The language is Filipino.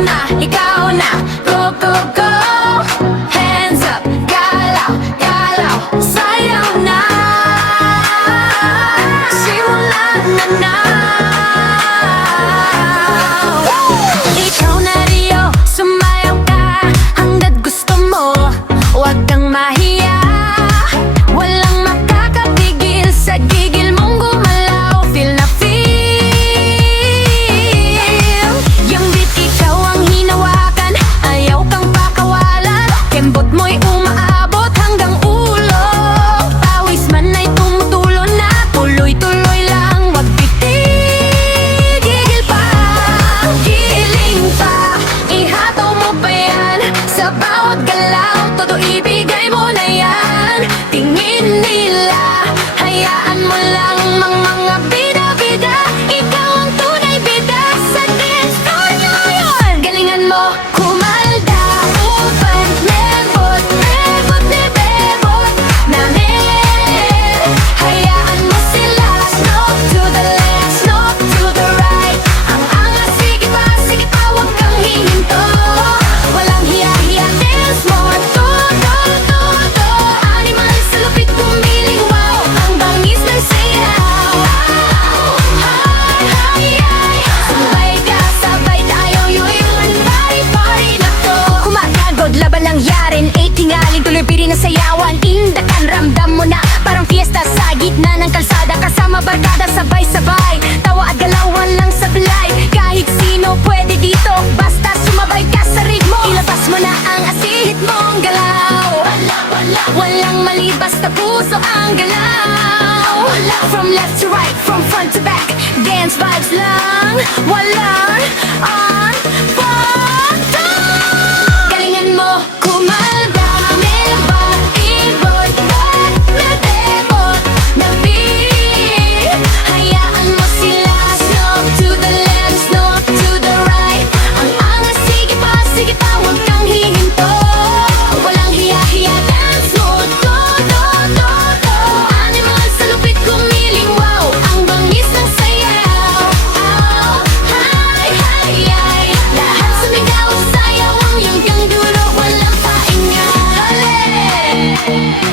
na, ikaw na. Go, go, go. Hands up, galaw, galaw. Sayaw na, simulan na na. Ikaw na Rio, sumayaw ka hanggat gusto mo. Huwag kang mahiya, walang makakapigil sa gigil mong gumalaw. Feel na feel yung beat, ikaw ang hinawakan. Ayaw kang pakawalan, kembot mo'y umaabot hanggang ulo. Pawis man ay tumutulo na, tuloy-tuloy lang, wag bitig. Gigil pa, giling pa, ihataw mo pa yan. Sa bawat galaw, todo ibigay mo na yan. Tingin nila, hayaan mo lang mga bida-bida. Ikaw ang tunay bida sa dance floor ngayon. Galingan mo, kumalda, upad, nebot, nebot, nebebot namin. Hayaan mo sila, snoop to the left, snoop to the right. Ang angas, sige pa, wag kang hihinto. Walang hiya-hiya, dance more, todo. Animal sa lupit kumiling, wow. Ang bangis ng sayaw. Ay, sabay ka, sabay tayo, yuyun. Party na to. Kumakagod, laban lang yarin. 8 hingaling, tuloy pirin na sayawan. Indakan, ramdam mo na parang fiesta sa gitna ng kalsada. Kasama barkada, sabay-sabay. Tawa at galawan lang sablay. Kahit sino pwede dito, basta sumabay ka sa ritmo. Ilabas mo na ang asihit mong galaw. Walang mali, basta puso ang galaw. From left to right, from front to back, dance vibes lang. Walang on button. Galingan mo, kumalba, melba, ibot, bat, mebebot na beat. Hayaan mo sila, snoop to the left, snoop to the right. Ang angas, sige pa, wag kang hihinto. Walang hiya-hiya, dance mo, todo. Animal sa lupit kumiling, wow. Ang bangis ng sayaw. Ay. Lahat sumigaw, sayaw ang hanggang dulo, walang pahinga. Hali!